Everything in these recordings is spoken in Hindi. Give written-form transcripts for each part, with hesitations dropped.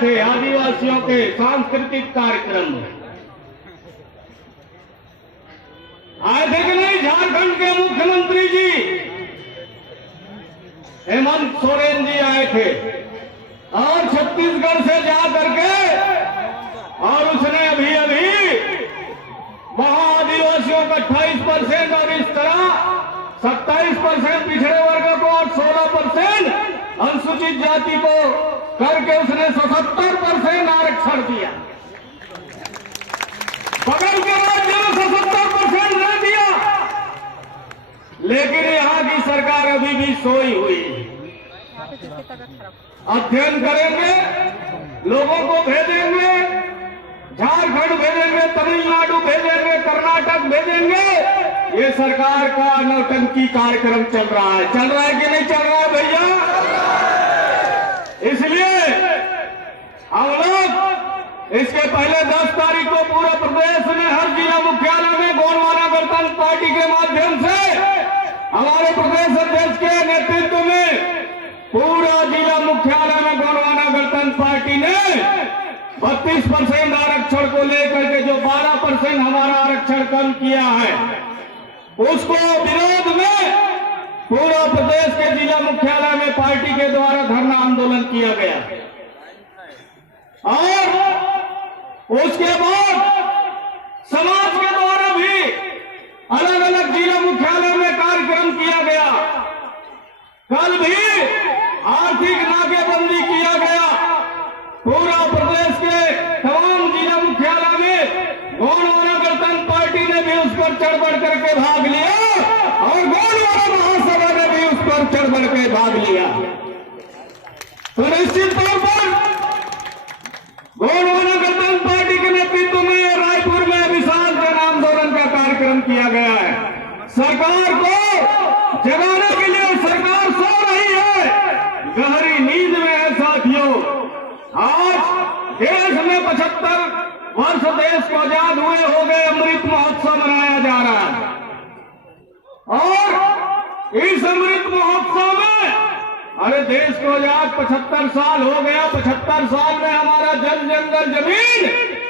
थे आदिवासियों के सांस्कृतिक कार्यक्रम में। आए थे कि नहीं झारखंड के मुख्यमंत्री जी हेमंत सोरेन जी आए थे और छत्तीसगढ़ से जा करके और उसने अभी वहां आदिवासियों का 28% और इस तरह 27% पिछड़े वर्ग को और 16% अनुसूचित जाति को करके उसने 77% आरक्षण दिया। बगल के राज्य में 77% नहीं दिया, लेकिन यहाँ की सरकार अभी भी सोई हुई। अध्ययन करेंगे, लोगों को भेजेंगे, झारखंड भेजेंगे, तमिलनाडु भेजेंगे, कर्नाटक भेजेंगे। ये सरकार का नौटंकी कार्यक्रम चल रहा है कि नहीं चल रहा है भैया? इसलिए हम लोग इसके पहले 10 तारीख को पूरे प्रदेश में हर जिला मुख्यालय में गोंडवाना गणतंत्र पार्टी के माध्यम से हमारे प्रदेश अध्यक्ष के नेतृत्व में पूरा जिला मुख्यालय में गोंडवाना गणतंत्र पार्टी ने 32% आरक्षण को लेकर के जो 12% हमारा आरक्षण कम किया है, उसको विरोध में पूरा प्रदेश के जिला मुख्यालय में पार्टी के द्वारा धरना आंदोलन किया गया। और उसके बाद समाज के द्वारा भी अलग अलग जिला मुख्यालय में कार्यक्रम किया गया। कल भी आर्थिक नाकेबंदी किया गया। पूरा प्रदेश के तमाम जिला मुख्यालय में गोंडवाना गणतंत्र पार्टी ने भी उस पर चढ़ बढ़ करके भाग लिया और गोंडवाना महासभा ने भी उस पर चढ़ बढ़ के भाग लिया। तो निश्चित तौर पर गोंडवाना गणतंत्र पार्टी के नेतृत्व में रायपुर में विशाल जन आंदोलन का कार्यक्रम किया गया है। सरकार को जगाने के लिए सरकार सो रही है, गहरी नींद में है साथियों। आज देश में 75 वर्ष देश को आजाद हुए हो गए, अमृत महोत्सव मनाया जा रहा है। और इस अमृत महोत्सव में अरे देश को आजाद 75 साल हो गया। 75 साल में हमारा जल जंगल जमीन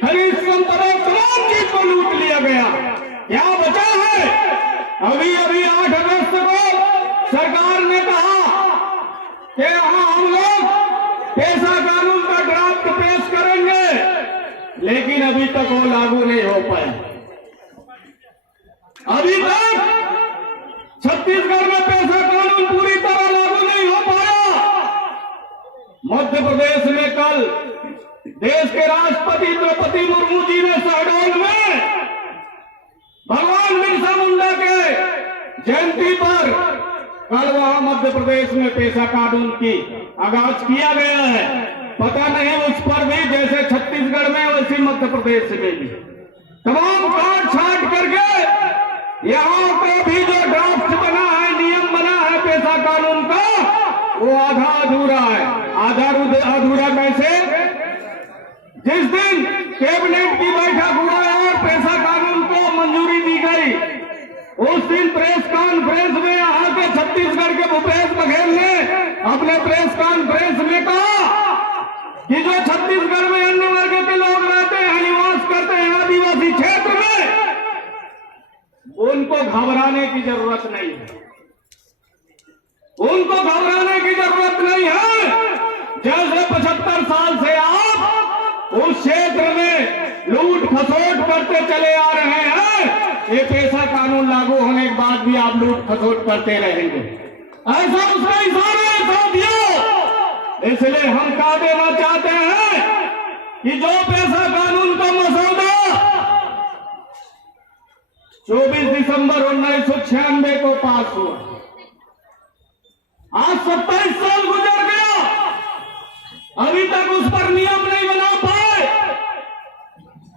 खनिज संपदा तमाम चीज को लूट लिया गया। क्या बचा है? अभी 8 अगस्त को सरकार ने कहा कि हम लोग पेशा कानून का ड्राफ्ट पेश करेंगे, लेकिन अभी तक वो लागू नहीं हो पाया। अभी तक छत्तीसगढ़ में पेशा कानून पूरी तरह लागू नहीं हो पाया। मध्य प्रदेश में कल देश के राष्ट्रपति द्रौपदी मुर्मू जी ने शहडोल में भगवान बिरसा मुंडा के जयंती पर कल वहां मध्य प्रदेश में पेशा कानून की आगाज किया गया है। पता नहीं उस पर भी जैसे छत्तीसगढ़ में वैसे मध्य प्रदेश में भी तमाम काट छाट करके यहाँ का भी जो ड्राफ्ट बना है, नियम बना है पेशा कानून का, वो आधा अधूरा है। आधा अधूरा कैसे? जिस दिन कैबिनेट की बैठक हुआ और पेशा कानून को मंजूरी दी गई, उस दिन प्रेस कॉन्फ्रेंस में यहाँ के छत्तीसगढ़ के भूपेश बघेल ने अपने प्रेस कॉन्फ्रेंस में कहा कि जो छत्तीसगढ़ में अन्य वर्ग के लोग रहते हैं, निवास करते हैं आदिवासी क्षेत्र में, उनको घबराने की जरूरत नहीं है। उनको घबराने की जरूरत नहीं है। जैसे 75 साल से आप उस क्षेत्र में लूट खसोट करते चले आ रहे हैं, ये पेशा कानून लागू होने के बाद भी आप लूट खसोट करते रहेंगे। ऐसा उसका इशारा है साथियों। इसलिए हम कह देना चाहते हैं कि जो पेशा कानून का मसौदा 24 दिसंबर 1996 को पास हुआ, आज 27 साल गुजर गया, अभी तक उस पर नियम नहीं बना पाए।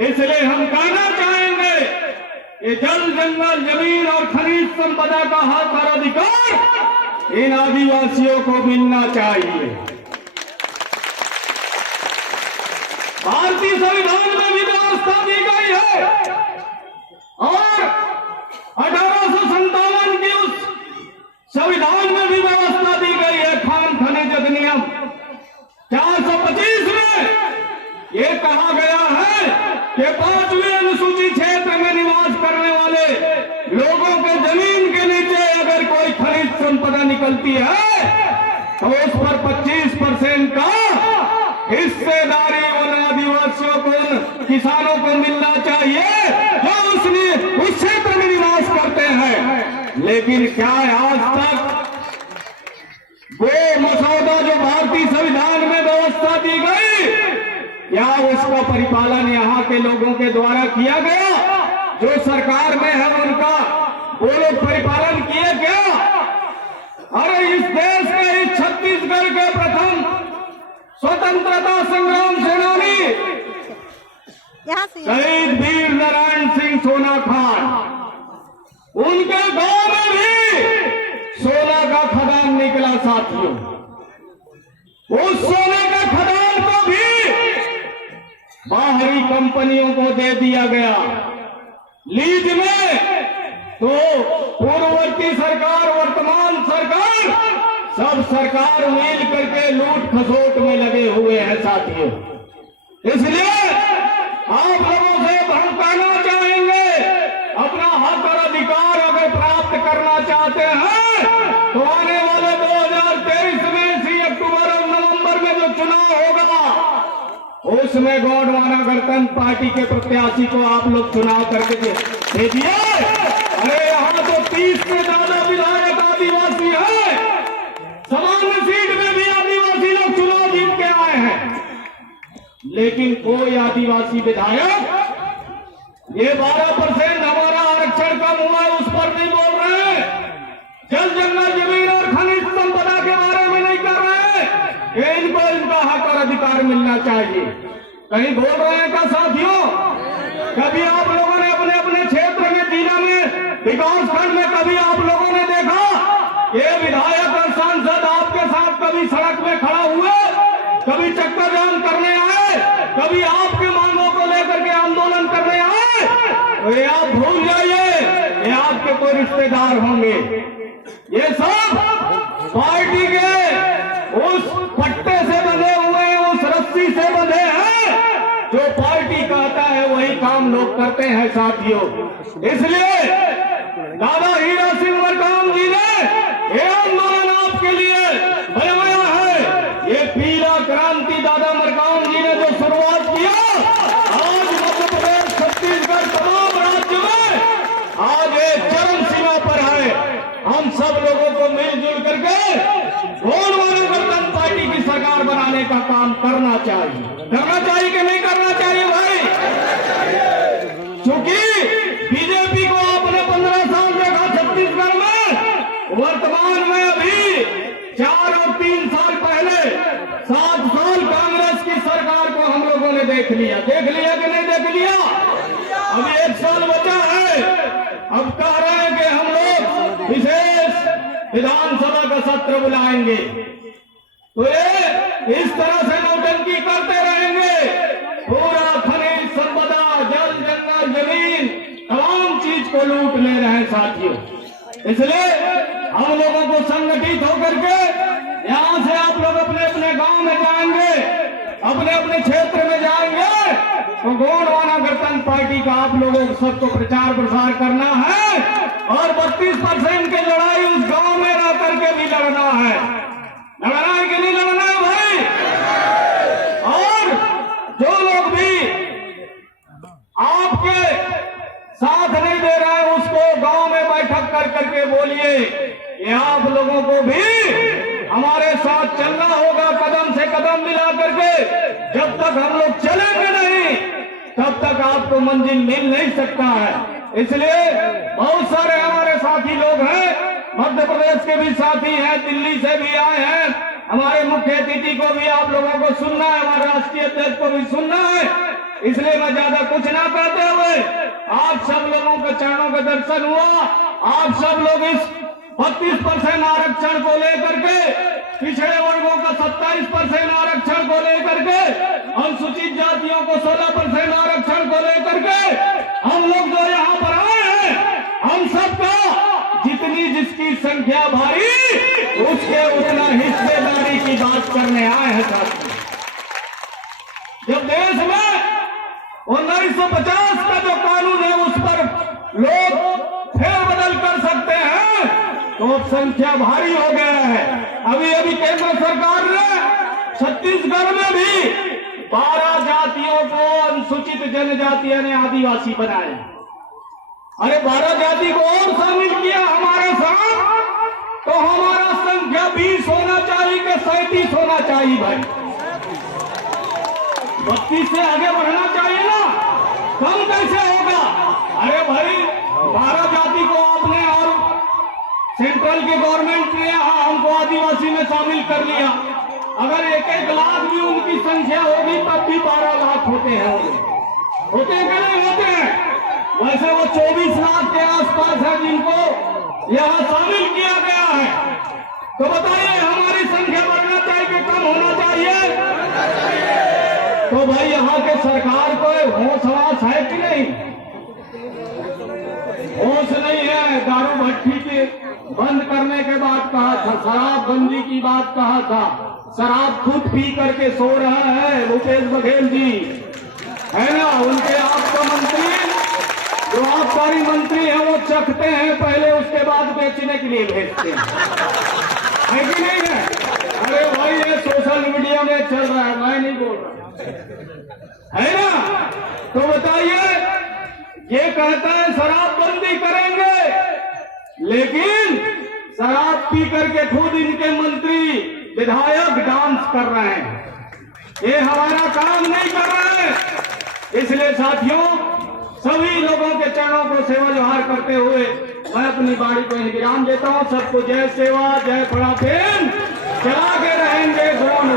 इसलिए हम कहना चाहेंगे कि जल जंगल जमीन और खनिज संपदा का हक और अधिकार इन आदिवासियों को मिलना चाहिए। भारतीय संविधान में भी व्यवस्था दी गई है और 1857 की उस संविधान में भी व्यवस्था दी गई है। खान खनिज अधिनियम 425 में निकलती है तो उस पर 25% का हिस्सेदारी उन आदिवासियों को, किसानों को मिलना चाहिए जो उस क्षेत्र में निवास करते हैं। लेकिन क्या आज तक वो मसौदा जो भारतीय संविधान में व्यवस्था दी गई, क्या उसका परिपालन यहाँ के लोगों के द्वारा किया गया? जो सरकार में है उनका वो लोग परिपालन किए क्या? अरे इस देश के, इस छत्तीसगढ़ के प्रथम स्वतंत्रता संग्राम सेनानी शहीद वीर नारायण सिंह सोनाखान, उनके गांव में भी सोना का खदान निकला साथियों। उस सोने के खदान को भी बाहरी कंपनियों को दे दिया गया लीज में। तो पूर्ववर्ती सरकार, वर्तमान सरकार, सब सरकार मिल करके लूट खसोट में लगे हुए हैं साथियों। इसलिए आप लोगों से हम कहना चाहेंगे, अपना हक और अधिकार अगर प्राप्त करना चाहते हैं तो आने वाले 2023 में इसी अक्टूबर और नवंबर में जो चुनाव होगा उसमें गोंडवाना गणतंत्र पार्टी के प्रत्याशी को आप लोग चुनाव करके भेजिए। अरे यहाँ तो 30 से ज्यादा विधायक आदिवासी हैं, सामान्य सीट में भी आदिवासी लोग चुनाव जीत के आए हैं, लेकिन कोई आदिवासी विधायक ये 12% हमारा आरक्षण कम हुआ है उस पर नहीं बोल रहे हैं, जल जंगल जमीन और खनिज संपदा के बारे में नहीं कर रहे हैं, इनको इनका हक और अधिकार मिलना चाहिए। कहीं बोल रहे हैं क्या साथियों? कभी आप लोगों ने अपने अपने क्षेत्र में, जिला में, विकास खंड में कभी आप लोगों ने देखा ये विधायक और सांसद आपके साथ कभी सड़क में खड़ा हुए, कभी चक्कर जाम करने आए, कभी आपके मांगों को लेकर के आंदोलन करने आए? तो ये आप भूल जाइए, ये आपके कोई रिश्तेदार होंगे। ये सब पार्टी के उस पट्टे से बंधे हुए, उस रस्सी से बंधे हैं, जो पार्टी कहता है वही काम लोग करते हैं साथियों। इसलिए दादा हीरा सिंह मरकाम जी ने ये आंदोलन आपके लिए बनाया है। ये पीला क्रांति दादा मरकाम जी ने जो शुरुआत किया, आज मध्य प्रदेश, छत्तीसगढ़, तमाम राज्य में आज ये चरम सीमा पर है। हम सब लोगों को मिलजुल करके गोंडवाना गणतंत्र पार्टी की सरकार बनाने का काम करना चाहिए। करना चाहिए कि नहीं करना चाहिए भाई? क्योंकि बीजेपी को आपने 15 साल देखा छत्तीसगढ़ में, वर्तमान में अभी 4 और 3 साल पहले 7 साल कांग्रेस की सरकार को हम लोगों ने देख लिया कि नहीं देख लिया? अभी 1 साल बचा है। अब कह रहे हैं कि हम लोग विशेष विधानसभा का सत्र बुलाएंगे, तो ये इस तरह से नौटंकी करते रहेंगे, पूरा खनिज संपदा, जल जंगल जमीन, तमाम चीज को लूट ले रहे हैं साथियों। इसलिए हम लोगों को संगठित होकर के यहाँ से आप लोग अपने अपने गांव में जाएंगे, अपने अपने क्षेत्र में जाएंगे, तो गोंडवाना गणतंत्र पार्टी का आप लोगों को सबको प्रचार प्रसार करना है और 32% की लड़ाई उस गांव में रह करके भी लड़ना है। लड़ना है कि नहीं लड़ना है भाई? और जो लोग भी आपके साथ नहीं दे रहे हैं उसको गांव में बैठक कर करके बोलिए कि आप लोगों को भी हमारे साथ चलना होगा, कदम से कदम मिला करके। जब तक हम लोग चलेंगे नहीं तब तक आपको मंजिल मिल नहीं सकता है। इसलिए बहुत सारे हमारे साथी लोग हैं, मध्य प्रदेश के भी साथी हैं, दिल्ली से भी आए हैं। हमारे मुख्य अतिथि को भी आप लोगों को सुनना है, हमारे राष्ट्रीय अध्यक्ष को भी सुनना है। इसलिए मैं ज्यादा कुछ ना कहते हुए आप सब लोगों के चरणों का दर्शन हुआ। आप सब लोग इस 32% आरक्षण को लेकर के, पिछड़े वर्गों का 27% आरक्षण को लेकर के, अनुसूचित जातियों को 16% आरक्षण को लेकर के हम लोग जो यहाँ पर आए हैं, हम सबका जितनी जिसकी संख्या भारी उसके उतना हिस्सेदारी की बात करने आए हैं साथियों। जब देश में 1950 का जो कानून है उस पर लोग फेरबदल कर सकते हैं, तो बहुत संख्या भारी हो गया है। अभी अभी केंद्र सरकार ने छत्तीसगढ़ में भी 12 जातियों को अनुसूचित जनजाति यानी आदिवासी बनाया। अरे 12 जाति को और शामिल किया हमारे साथ, तो हमारा संख्या 20 होना चाहिए कि 37 होना चाहिए भाई। 32 से आगे बढ़ना चाहिए ना, कम कैसे होगा? अरे भाई 12 जाति को आपने और सेंट्रल की गवर्नमेंट ने हमको आदिवासी में शामिल कर लिया। अगर 1-1 लाख भी उनकी संख्या होगी तब भी 12 लाख होते हैं। होते हैं कि नहीं होते हैं? वैसे वो 24 लाख के आसपास है जिनको यहाँ शामिल किया गया है। तो बताइए हमारी संख्या बढ़ना चाहिए कि कम होना चाहिए? तो भाई यहाँ के सरकार को होश हवास है कि नहीं? होश नहीं है। दारू भट्टी के बंद करने के बाद कहा था, शराबबंदी की बात कहा था, शराब खुद पी करके सो रहा है भूपेश बघेल जी, है ना? उनके आपका मंत्री जो आबकारी मंत्री है वो चखते हैं पहले, उसके बाद बेचने के लिए भेजते हैं, है कि नहीं है? अरे भाई ये सोशल मीडिया में चल रहा है, मैं नहीं बोल रहा, है ना? तो बताइए, ये कहता है शराबबंदी करेंगे, लेकिन शराब पी करके खुद इनके मंत्री विधायक डांस कर रहे हैं। ये हमारा काम नहीं कर रहे हैं। इसलिए साथियों, सभी लोगों के चरणों को सेवा जोहार करते हुए मैं अपनी बाणी को विराम देता हूं। सबको जय सेवा, जय पराक्रम, चला के रहेंगे गुण।